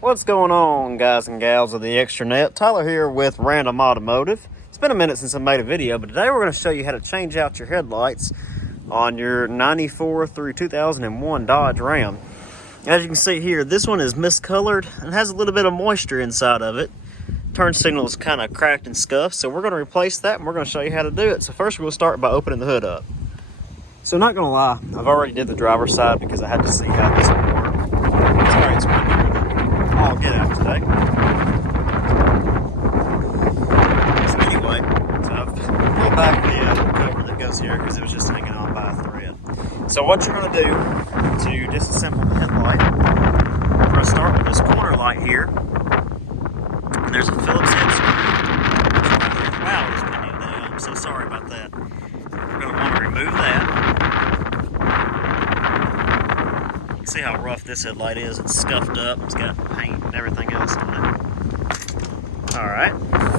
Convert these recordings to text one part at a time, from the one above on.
What's going on, guys and gals of the extranet? Tyler here with Random Automotive. It's been a minute since I made a video, but today we're going to show you how to change out your headlights on your 94 through 2001 Dodge Ram. As you can see here, this one is miscolored and has a little bit of moisture inside of it. Turn signal is kind of cracked and scuffed, so we're going to replace that and we're going to show you how to do it. So first we're going to start by opening the hood up. So not going to lie, I've already did the driver's side because I had to see how this would work. Sorry, it's windy. I'll get out today. So anyway, so I've pulled back the cover that goes here because it was just hanging on by a thread. So what you're going to do to disassemble the headlight, we're going to start with this corner light here. And there's a Phillips head screw. Wow, it's windy today. I'm so sorry about that. We're going to want to remove that. See how rough this headlight is. It's scuffed up. It's got paint and everything else on it. Alright,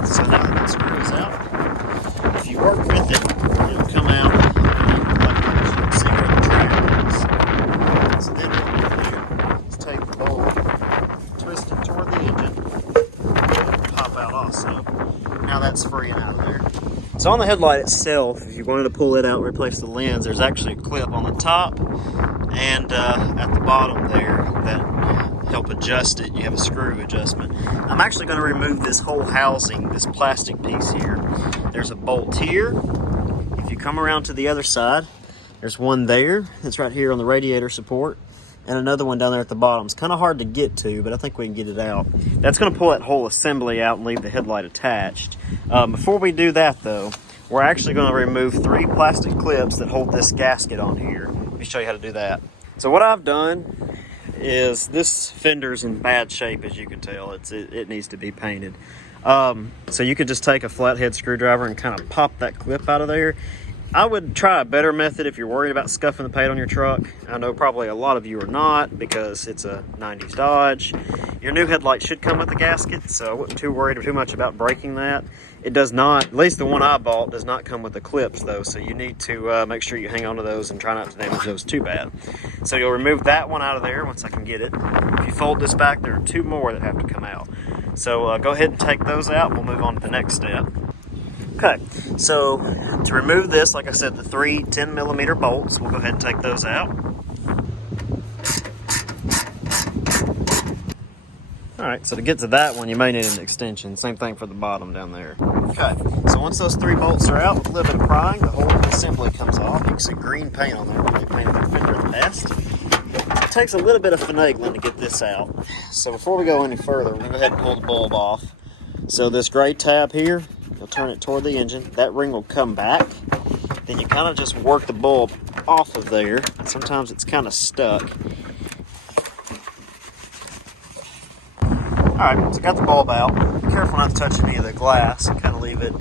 so now that that screw is out, if you work with it, it'll come out like this. You can see where the track is. So then what you do is take the bolt, twist it toward the engine, and pop out also. Now that's free and out of there. So on the headlight itself, if you wanted to pull it out and replace the lens, there's actually a clip on the top and at the bottom there that help adjust it. You have a screw adjustment. I'm actually going to remove this whole housing, this plastic piece here. There's a bolt here. If you come around to the other side, there's one there. It's right here on the radiator support, and another one down there at the bottom. It's kind of hard to get to, but I think we can get it out. That's going to pull that whole assembly out and leave the headlight attached. Before we do that though, we're actually going to remove 3 plastic clips that hold this gasket on here. Let me show you how to do that. So what I've done is, this fender's in bad shape, as you can tell. It needs to be painted. So you could just take a flathead screwdriver and kind of pop that clip out of there. I would try a better method if you're worried about scuffing the paint on your truck. I know probably a lot of you are not because it's a 90s Dodge. Your new headlight should come with a gasket, so I wasn't too worried too much about breaking that. It does not, at least the one I bought, does not come with the clips though, so you need to make sure you hang on to those and try not to damage those too bad. So you'll remove that one out of there once I can get it. If you fold this back, there are 2 more that have to come out. So go ahead and take those out. We'll move on to the next step. Okay, so to remove this, like I said, the 3 10mm bolts, we'll go ahead and take those out. Alright, so to get to that one, you may need an extension. Same thing for the bottom down there. Okay, so once those 3 bolts are out, with a little bit of prying, the whole assembly comes off. You can see green paint on there when they painted the fender in the past. It takes a little bit of finagling to get this out. So before we go any further, we're going to go ahead and pull the bulb off. So this gray tab here, you'll turn it toward the engine. That ring will come back. Then you kind of just work the bulb off of there. Sometimes it's kind of stuck. Alright, so I got the bulb out. Be careful not to touch any of the glass and kind of leave it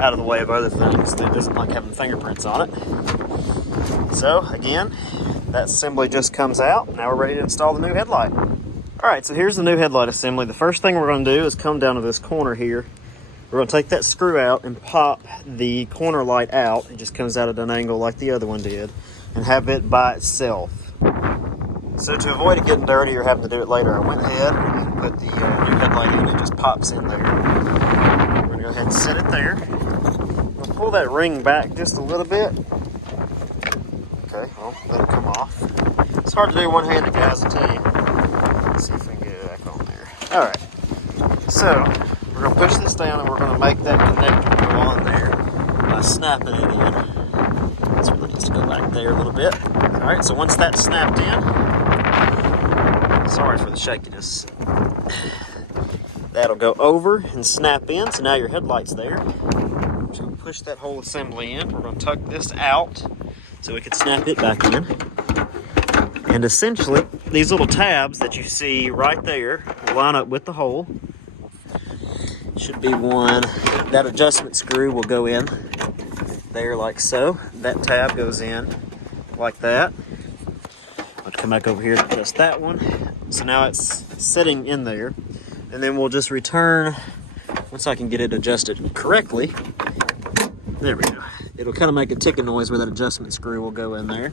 out of the way of other things. It doesn't like having fingerprints on it. So again, that assembly just comes out. Now we're ready to install the new headlight. Alright, so here's the new headlight assembly. The first thing we're going to do is come down to this corner here. We're going to take that screw out and pop the corner light out. It just comes out at an angle like the other one did, and have it by itself. So to avoid it getting dirty or having to do it later, I went ahead and put the new headlight in. It just pops in there. We're going to go ahead and set it there. We'll pull that ring back just a little bit. Okay, well, let it come off. It's hard to do one-handed, guys, I tell you. Let's see if we can get it back on there. Alright, so we're going to push this down and we're going to make that connector go on there by snapping it in. So we'll just go back there a little bit. Alright, so once that's snapped in, sorry for the shakiness, that'll go over and snap in, so now your headlight's there. Just going to push that whole assembly in. We're going to tuck this out so we can snap it back in. And essentially, these little tabs that you see right there will line up with the hole. Should be one. That adjustment screw will go in there like so. That tab goes in like that. I'll come back over here and adjust that one. So now it's sitting in there. And then we'll just return, once I can get it adjusted correctly. There we go. It'll kind of make a ticking noise where that adjustment screw will go in there.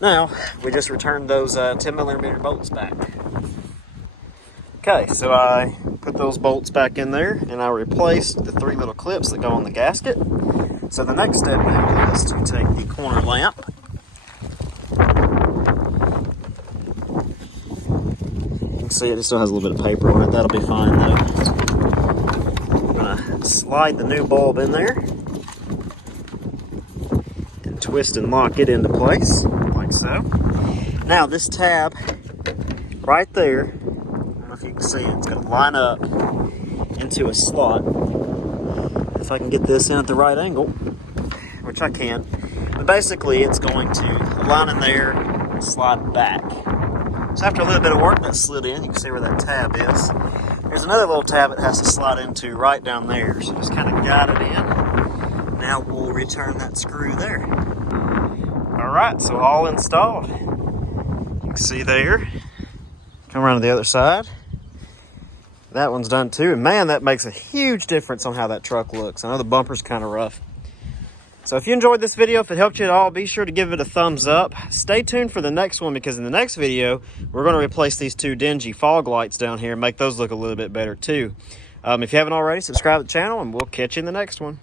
Now, we just returned those 10mm bolts back. Okay, so I put those bolts back in there and I replaced the 3 little clips that go on the gasket. So the next step now is to take the corner lamp. You can see it still has a little bit of paper on it. That'll be fine though. I'm gonna slide the new bulb in there and twist and lock it into place, like so. Now this tab right there, if you can see it, it's going to line up into a slot. If I can get this in at the right angle, which I can, but basically it's going to line in there and slide back. So after a little bit of work that slid in, you can see where that tab is. There's another little tab that has to slide into right down there, so just kind of guide it in. Now we'll return that screw there. Alright, so all installed. You can see there. Come around to the other side. That one's done too, and man, that makes a huge difference on how that truck looks. I know the bumper's kind of rough. So if you enjoyed this video, if it helped you at all, be sure to give it a thumbs up. Stay tuned for the next one, because in the next video, we're going to replace these 2 dingy fog lights down here and make those look a little bit better too. If you haven't already, subscribe to the channel, and we'll catch you in the next one.